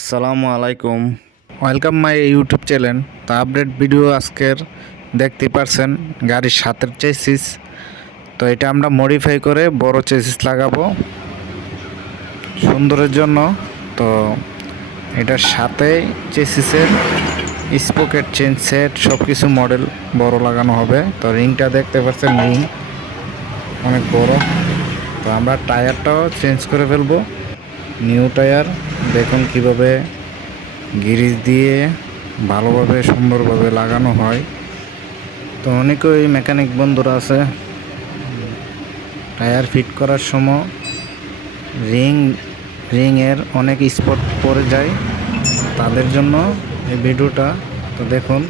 আসসালামু আলাইকুম। Welcome my YouTube channel তো আপডেট ভিডিও আজকের দেখতে পারছেন, গাড়ির সাতের চেসিস তো এটা আমরা মডিফাই করে বড় চেসিস লাগাবো। সুন্দরের জন্য। তো এটার সাথে চেসিসের স্পোকেট চেন সেট সব কিছু মডেল বড় লাগানো হবে। তো রিংটা দেখতে পাচ্ছেন রিং অনেক বড়। তো আমরা টায়ারটাও চেঞ্জ করে ফেলব। New tyre. দেখুন কীভাবে গিরিজ দিয়ে ভালোভাবে, সুন্দরভাবে লাগানো হয়। তো অনেকই মেকানিক বন্ধুরা আছে, টায়ার ফিট করার সময় রিং, রিংয়ের অনেক স্পট পড়ে যায় তাদের জন্য এই ভিডিওটা। তো দেখুন,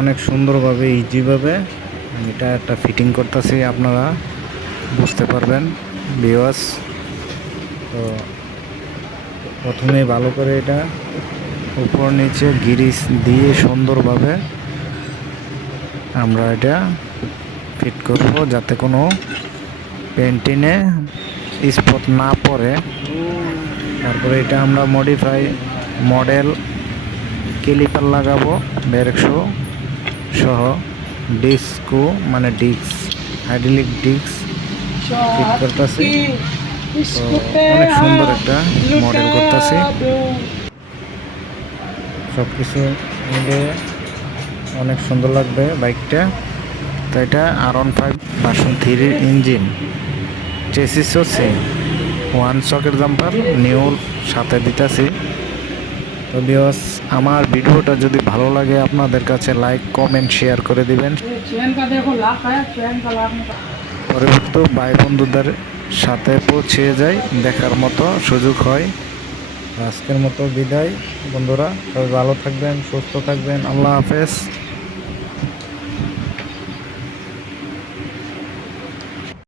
অনেক সুন্দরভাবে ইজিভাবে আমি টায়ারটা ফিটিং করতেছি, আপনারা বুঝতে পারবেন। ভিওয়াস তো প্রথমে ভালো করে এটা উপর নিচে গিরিস দিয়ে সুন্দরভাবে আমরা এটা ফিট করব যাতে কোনো পেন্টিনে স্পট না পড়ে। তারপরে এটা আমরা মডিফাই মডেল ক্লিপার লাগাবো ব্যারেকশো সহ ডিস্কো মানে ডিস্ক হাইড্রোলিক ডিস্ক ফিট করতেছি। তো অনেক সুন্দর একটা মডেল করতেছি। সব কিছু মিলে অনেক সুন্দর লাগবে বাইকটা। তো এটা আর ওয়ান ফাইভ ভার্সন থ্রির ইঞ্জিন চেসিস হচ্ছে ওয়ান শকের জাম্পার নিউ সাথে দিতেছি। তো বিয়স আমার ভিডিওটা যদি ভালো লাগে আপনাদের কাছে লাইক কমেন্ট শেয়ার করে দিবেন। পরবর্তী ভাই বন্ধুদের সাথে পৌঁছে যায়, দেখার মতো সুযোগ হয়। আজকের মতো বিদায়, বন্ধুরা, সবাই ভালো থাকবেন, সুস্থ থাকবেন, আল্লাহ হাফেজ।